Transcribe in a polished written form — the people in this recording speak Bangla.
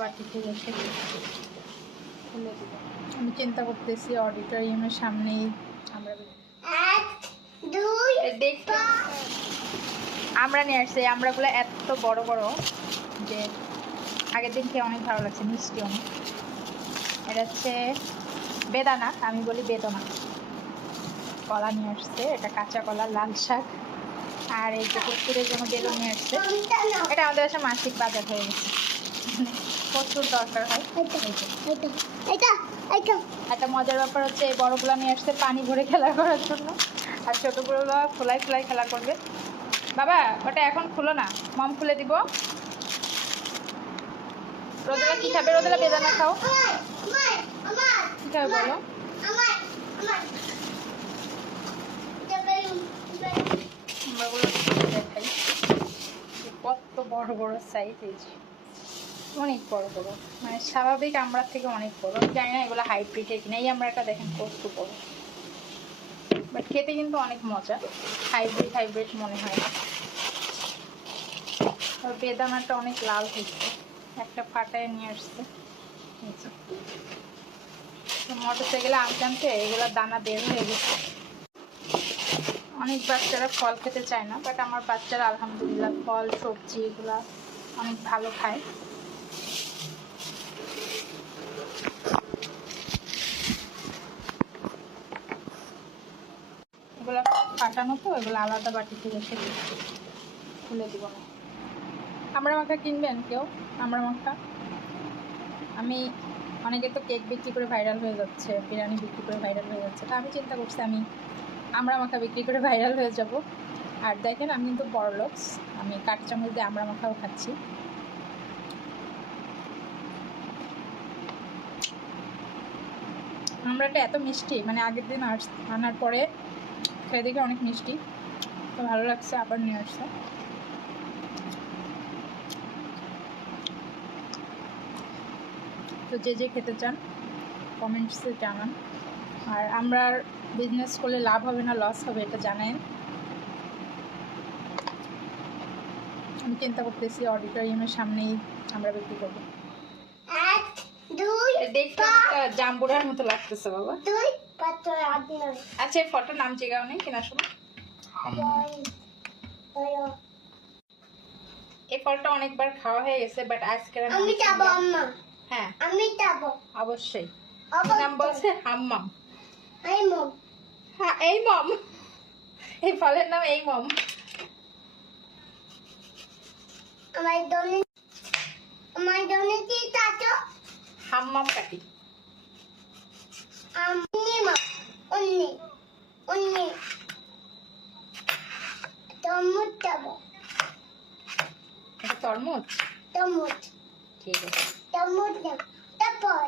বাটি থেকে খুলে দিব। আমি চিন্তা করতেছি অডিটোরিয়ামের সামনেই আমরা নিয়ে আসছি। আমরাগুলো এত বড় বড় যে আগের দিন খেয়ে অনেক ভালো লাগছে, মিষ্টি অনেক। এটা হচ্ছে বেদানা, আমি বলি বেদনা। কলা নিয়ে আসছে, এটা কাঁচা কলা, লাল শাক, আর এই যে কচুরের জন্য বেগুন নিয়ে আসছে। এটা আমাদের কাছে মাসিক বাজার হয়ে গেছে, প্রচুর দরকার হয়। একটা মজার ব্যাপার হচ্ছে এই বড়গুলো নিয়ে আসছে পানি ভরে খেলা করার জন্য, আর ছোটগুলো খোলাই খোলাই খেলা করবে। বাবা ওটা এখন খুলো না, মম খুলে দিব। রোদেলা কি খাবে? রোদেলা বেদানা খাও। কি খাবে বলো? দেখাই কত বড় বড় সাইজ, অনেক বড় বড়, মানে স্বাভাবিক আমড়ার থেকে অনেক বড়। জানি না এগুলো হাইব্রিডের কিনা। এই আমড়াটা দেখেন কত বড়, বাট খেতে কিন্তু অনেক মজা। হাইব্রিড মনে হয় না। বেদানাটা অনেক লাল হয়েছে, একটা ফাটায় নিয়ে আসছে। মোটরসাইকেলে আনতে আনতে এগুলোর দানা বের হয়ে গেছে। অনেক বাচ্চারা ফল খেতে চায় না, বাট আমার বাচ্চারা আলহামদুলিল্লাহ ফল সবজি এগুলা অনেক ভালো খায়। এগুলো ফাটানো তো, এগুলো আলাদা বাটি থেকে খুলে দিব না। আমড়া মাখা কিনবেন কেউ? আমড়া মাখা আমি, অনেকে তো কেক বিক্রি করে ভাইরাল হয়ে যাচ্ছে, বিরিয়ানি বিক্রি করে ভাইরাল হয়ে যাচ্ছে। তো আমি চিন্তা করছি আমি আমড়া মাখা বিক্রি করে ভাইরাল হয়ে যাব। আর দেখেন আমি কিন্তু বড়লোক, আমি কাঠ চামচ দিয়ে আমড়া মাখাও খাচ্ছি। আমড়াটা এত মিষ্টি, মানে আগের দিন আনার পরে খেয়ে দেখে অনেক মিষ্টি, তো ভালো লাগছে, আবার নিয়ে আসছে। তো যে খেতে চান কমেন্টসে জানান। আর আমরা বিজনেস করলে লাভ হবে না লস হবে এটা জানেন। আমি চিন্তা করতেছি অডিটোরিয়ামের সামনেই আমরা বিক্রি করবো। দেখতে জাম্বুরার মতো লাগতেছে বাবা। আচ্ছা ফটো নাম চেগাও নেই কেনার সময়। এই ফলটা অনেকবার খাওয়া হয়ে গেছে, বাট আজকে আমি যাবো আম্মা। হ্যাঁ আমি যাবো অবশ্যই। নাম বলছে হাম্মাম। এই মম। হ্যাঁ এই মম, এই ফলের নাম এই মম। আমার দোনে কি তাতো হাম্মাম কাটি। আম্মা অন্নি অন্নি তরমুজ যাবো। এটা তরমুজ? তরমুজ ঠিক আছে, তরমুজ তারপর